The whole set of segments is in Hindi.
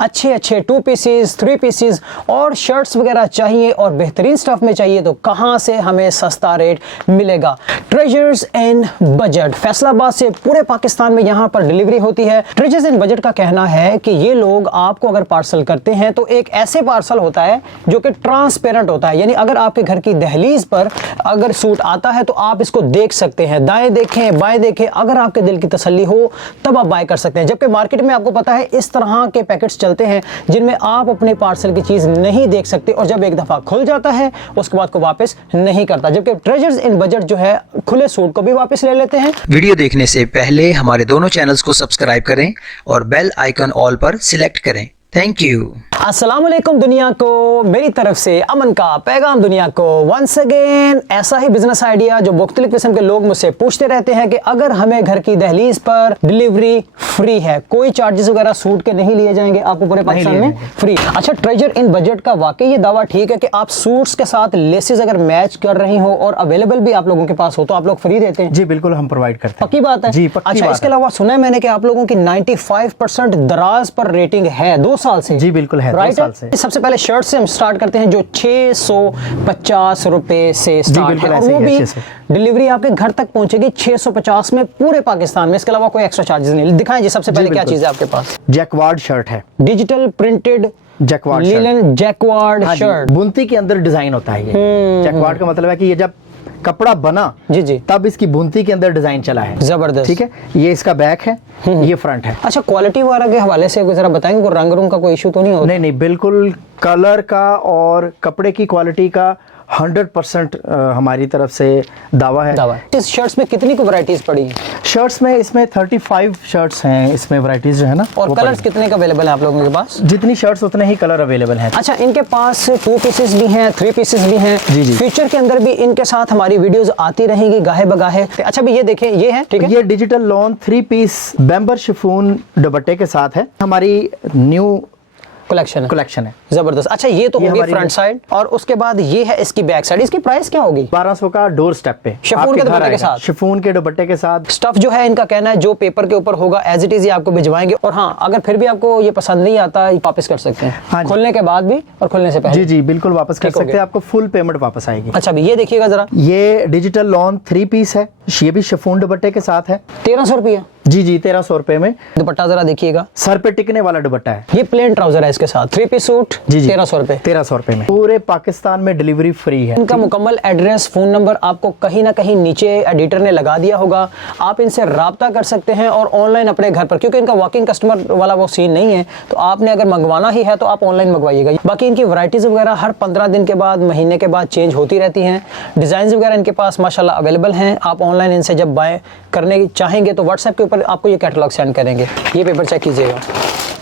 अच्छे अच्छे 2 पीसेस 3 पीसेस और शर्ट्स वगैरह चाहिए और बेहतरीन स्टफ में चाहिए तो कहां से हमें सस्ता रेट मिलेगा? ट्रेजर्स इन बजट फैसलाबाद से पूरे पाकिस्तान में यहां पर डिलीवरी होती है। ट्रेजर्स इन बजट का कहना है कि ये लोग आपको अगर पार्सल करते हैं तो एक ऐसे पार्सल होता है जो कि ट्रांसपेरेंट होता है, यानी अगर आपके घर की दहलीज पर अगर सूट आता है तो आप इसको देख सकते हैं, दाएं देखें बाएं देखें, अगर आपके दिल की तसल्ली हो तब आप बाय कर सकते हैं। जबकि मार्केट में आपको पता है इस तरह के पैकेट्स चलते हैं जिनमें आप अपने पार्सल की चीज नहीं देख सकते और जब एक दफा खुल जाता है उसके बाद को वापस नहीं करता। जबकि ट्रेजर्स इन बजट जो है खुले सूट को भी वापस ले लेते हैं। वीडियो देखने से पहले हमारे दोनों चैनल्स को सब्सक्राइब करें और बेल आइकन ऑल पर सिलेक्ट करें। Thank you. अस्सलाम वालेकुम दुनिया को, मेरी तरफ से अमन का पैगाम दुनिया को। वंस अगेन ऐसा ही बिजनेस आइडिया जो मुख्तलिफ किस्म के लोग मुझसे पूछते रहते हैं कि अगर हमें घर की दहलीज पर डिलीवरी फ्री है, कोई चार्जेस वगैरह सूट के नहीं लिए जाएंगे आपको पूरे पाकिस्तान में फ्री। अच्छा, ट्रेजर इन बजट का वाकई ये दावा ठीक है कि आप सूट्स के साथ लेसेस अगर मैच कर रही हो और अवेलेबल भी आप लोगों के पास हो तो आप लोग फ्री देते हैं? जी बिल्कुल, हम प्रोवाइड करते हैं। पक्की बात है जी, पक्की अच्छा बात इसके है। अलावा सुना है मैंने कि आप लोगों की 95% दराज पर रेटिंग है 2 साल से। जी बिल्कुल है, 2 साल से। सबसे पहले शर्ट से हम स्टार्ट करते हैं जो 650 रुपए से स्टार्ट है बिल्कुल और ऐसे वो ही भी अच्छे से। डिलीवरी आपके घर तक पहुंचेगी 650 में पूरे पाकिस्तान में। इसके अलावा कोई एक्स्ट्रा चार्जेस नहीं। दिखाएं जी सबसे पहले क्या बिल्कुल। चीज है आपके पास? जैकवार्ड शर्ट है, digital printed jacquard shirt. Linen jacquard हाँ जी, शर्ट। बुनती के अंदर डिजाइन होता है ये। जैकवार्ड का मतलब है कि ये जब कपड़ा बना जी जी तब इसकी बुनती के अंदर डिजाइन चला है। जबरदस्त। ठीक है, ये इसका बैक है, ये फ्रंट है। अच्छा, क्वालिटी वगैरह के हवाले से जरा बताएंगे, कोई रंग रूंग का कोई इशू तो नहीं होता? नहीं नहीं, बिल्कुल कलर का और कपड़े की क्वालिटी का 100% हमारी तरफ से दावा है। इस शर्ट्स में कितनी को वैरायटीज पड़ी हैं? शर्ट्स में इसमें 35 शर्ट्स हैं, इसमें वैरायटीज जो है ना। और वो कलर्स पड़ी। कितने का अवेलेबल है आप लोगों के पास? जितनी शर्ट्स उतने ही कलर अवेलेबल हैं। अच्छा, इनके पास 2 पीसेस भी हैं 3 पीसेस भी हैं। जी जी। फ्यूचर के अंदर भी इनके साथ हमारी वीडियोस आती रहेंगी गाहे बगाहे। अच्छा भी ये देखें, ये है ठीक है, ये डिजिटल लॉन 3 पीस बेम्बर शिफॉन दुपट्टे के साथ है, हमारी न्यू कलेक्शन है। जबरदस्त। अच्छा, ये तो ये होगी हमारी फ्रंट साइड और उसके बाद ये है इसकी बैक साइड। इसकी प्राइस क्या होगी? 1200 का डोर स्टेप पे शिफॉन आपके के घर दुपट्टे के आएगा। साथ? शिफॉन के दुपट्टे के साथ। स्टफ जो है इनका कहना है जो पेपर के ऊपर होगा एज इट इज ये आपको भिजवाएंगे और हाँ अगर फिर भी आपको ये पसंद नहीं आता ये वापस कर सकते हैं। हाँ जी। खोलने के बाद भी और खोलने से पहले। जी जी बिल्कुल वापस कर ठीक हो सकते हैं, गया। आपको फुल पेमेंट वापस आएगी। अच्छा भी ये देखिएगा जरा, ये डिजिटल लॉन 3 पीस है, ये भी शिफॉन दुपट्टे के साथ है। 1300 रुपया जी जी, 1300 रुपए में। दुपट्टा जरा देखिएगा, सर पे टिकने वाला दुपट्टा है। ये प्लेन ट्राउजर है इसके साथ 3 पीस सूट। जी जी 1300 रुपए। 1300 रुपए में पूरे पाकिस्तान में डिलीवरी फ्री है। इनका मुकम्मल एड्रेस फोन नंबर आपको कहीं ना कहीं नीचे एडिटर ने लगा दिया होगा, आप इनसे राब्ता कर सकते हैं और ऑनलाइन अपने घर पर, क्योंकि इनका वॉकिंग कस्टमर वाला वो सीन नहीं है तो आपने अगर मंगवाना ही है तो आप ऑनलाइन मंगवाइएगा। बाकी इनकी वैरायटीज वगैरह हर 15 दिन के बाद महीने के बाद चेंज होती रहती हैं। डिजाइन वगैरह इनके पास माशाल्लाह अवेलेबल हैं। आप ऑनलाइन इनसे जब बाय करने चाहेंगे तो व्हाट्सएप के ऊपर आपको ये कैटलॉग सेंड करेंगे। ये पेपर चेक कीजिएगा,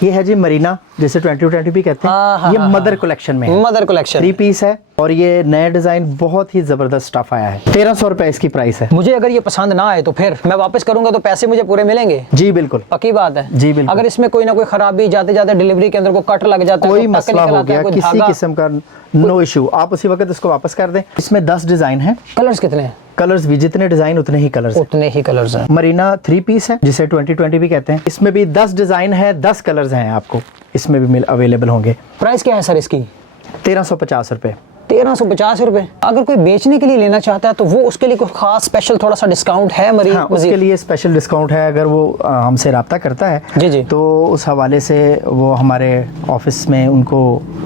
ये है जी मरीना, जिसे 2020 भी कहते हैं। ये मदर कलेक्शन में है, मदर कलेक्शन 3 पीस है और ये नया डिजाइन बहुत ही जबरदस्त स्टफ आया है। 1300 रुपए इसकी प्राइस है। मुझे अगर ये पसंद ना आए तो फिर मैं वापस करूंगा तो पैसे मुझे पूरे मिलेंगे? जी बिल्कुल, पक्की बात है। जी बिल्कुल। अगर इसमें कोई ना कोई खराबी जाते जाते डिलीवरी के अंदर को कट लग जाता है, कोई कोई टक मसला निकल हो आता है, गया कोई किसी धागा- किस्म का नो इशू, आप उसी वक्त इसको वापस कर दें। इसमें 10 डिजाइन है। कलर्स कितने हैं? कलर्स भी जितने डिजाइन उतने ही कलर्स। उतने ही कलर्स हैं। मरीना 3 पीस है, जिसे 2020 भी कहते हैं। इसमें भी 10 डिजाइन है, 10 कलर्स हैं, आपको इसमें भी अवेलेबल होंगे। प्राइस क्या है सर इसकी? 1350 रुपए। 1350 रुपए। अगर कोई बेचने के लिए लेना चाहता है तो वो उसके लिए कोई खास स्पेशल थोड़ा सा डिस्काउंट है मरीज? हाँ, उसके लिए स्पेशल डिस्काउंट है। अगर वो हमसे रब्ता करता है जी जी, तो उस हवाले से वो हमारे ऑफिस में उनको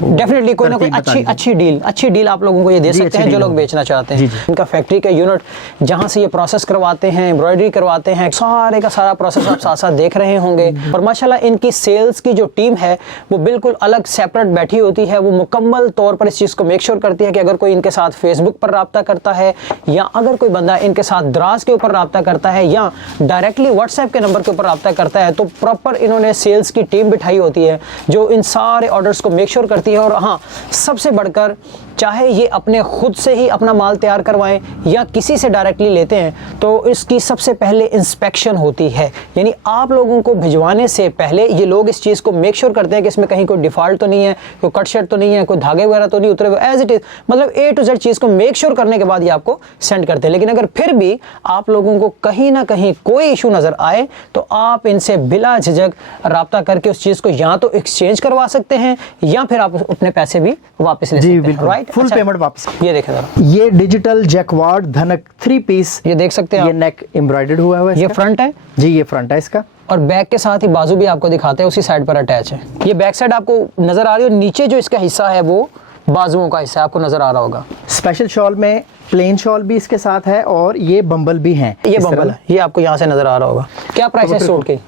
डेफिनेटली कोई ना कोई तरतीब बता अच्छी डील आप लोगों को ये दे जी, सकते हैं अच्छी जो डील लोग होगी। बेचना चाहते हैं। जी, जी। इनका फैक्ट्री का यूनिट जहाँ से ये प्रोसेस करवाते हैं, एम्ब्रॉयडरी करवाते हैं, सारे का सारा प्रोसेस आप साथ साथ देख रहे होंगे। और माशाल्लाह इनकी सेल्स की जो टीम है वो बिल्कुल अलग सेपरेट बैठी होती है। वो मुकम्मल तौर पर इस चीज़ को मेक श्योर करती है कि अगर कोई इनके साथ फेसबुक पर राब्ता करता है या अगर कोई बंदा इनके साथ द्राज के ऊपर राब्ता करता है या डायरेक्टली व्हाट्सएप के नंबर के ऊपर राब्ता करता है तो प्रॉपर इन्होंने सेल्स की टीम बिठाई होती है जो इन सारे ऑर्डर्स को मेक श्योर करती है। और हाँ, सबसे बढ़कर चाहे ये अपने खुद से ही अपना माल तैयार करवाएं या किसी से डायरेक्टली लेते हैं तो इसकी सबसे पहले इंस्पेक्शन होती है। यानी आप लोगों को भिजवाने से पहले ये लोग इस चीज़ को मेक श्योर करते हैं कि इसमें कहीं कोई डिफॉल्ट तो नहीं है, कोई कट शर्ट तो नहीं है, कोई धागे वगैरह तो नहीं उतरे हुए, एज इट इज मतलब A to Z चीज़ को मेक श्योर करने के बाद ये आपको सेंड करते हैं। लेकिन अगर फिर भी आप लोगों को कहीं ना कहीं कोई इशू नज़र आए तो आप इनसे बिला झिझक रब्ता करके उस चीज़ को या तो एक्सचेंज करवा सकते हैं या फिर आप अपने पैसे भी वापस ले सकते हैं। बिल्कुल, राइट, फुल पेमेंट वापस। ये देखें जरा, ये डिजिटल जैकवार्ड धनक 3 पीस, ये देख सकते हैं ये आप, नेक एम्ब्रॉयडर्ड हुआ है ये इसका। फ्रंट है जी, ये फ्रंट है इसका। और बैक के साथ ही बाजू भी आपको दिखाते हैं, उसी साइड पर अटैच है। ये बैक साइड आपको नजर आ रही है और नीचे जो इसका हिस्सा है वो बाजुओं का हिस्सा आपको नजर आ रहा होगा। स्पेशल शॉल में प्लेन शॉल भी इसके साथ है और ये बम्बल भी हैं। ये इस बम्बल तरह। है, ये आपको यहाँ से नजर आ रहा होगा। क्या प्राइस है सूट की?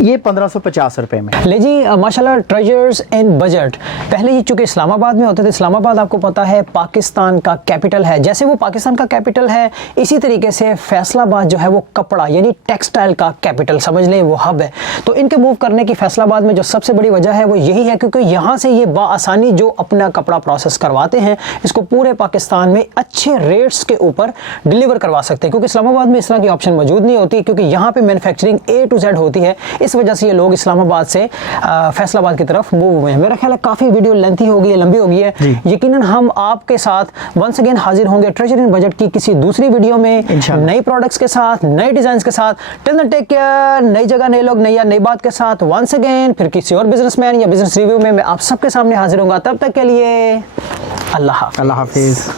ये 1550 रुपए में। ले जी, माशाल्लाह ट्रेजर्स एंड बजट। पहले ये चूंकि इस्लामाबाद में होते थे, इस्लामाबाद आपको पता है पाकिस्तान का कैपिटल है, जैसे वो पाकिस्तान का कैपिटल है इसी तरीके से फैसलाबाद जो है वो कपड़ा यानी टेक्सटाइल का कैपिटल समझ लें, वो हब है। तो इनके मूव करने की फैसलाबाद में जो सबसे बड़ी वजह है वो यही है क्योंकि यहाँ से ये बाआसानी जो अपना कपड़ा प्रोसेस करवाते हैं इसको पूरे पाकिस्तान में अच्छे रेट्स के ऊपर डिलीवर करवा सकते हैं, क्योंकि इस्लामाबाद में इस तरह की ऑप्शन मौजूद नहीं होती क्योंकि यहाँ पे मैन्युफैक्चरिंग A to Z होती है। इस वजह से ये लोग इस्लामाबाद से फैसलाबाद की तरफ मूव हुए हैं। मेरा ख्याल है काफ़ी वीडियो लेंथी हो गई है, लंबी हो गई है। यकीनन हम आपके साथ वंस अगेन हाजिर होंगे ट्रेजर इन बजट की किसी दूसरी वीडियो में इंशाल्लाह। नई प्रोडक्ट्स के साथ, नए डिजाइन के साथ। टिल देन टेक केयर, नई जगह नए लोग नई बात के साथ वंस अगेन फिर किसी और बिजनेसमैन या बिजनेस रिव्यू में मैं आप सबके सामने हाजिर होऊंगा। तब तक के लिए अल्लाह हाफ़िज़। अल्लाह हाफिज़।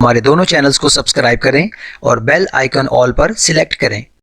हमारे दोनों चैनल्स को सब्सक्राइब करें और बेल आइकन ऑल पर सिलेक्ट करें।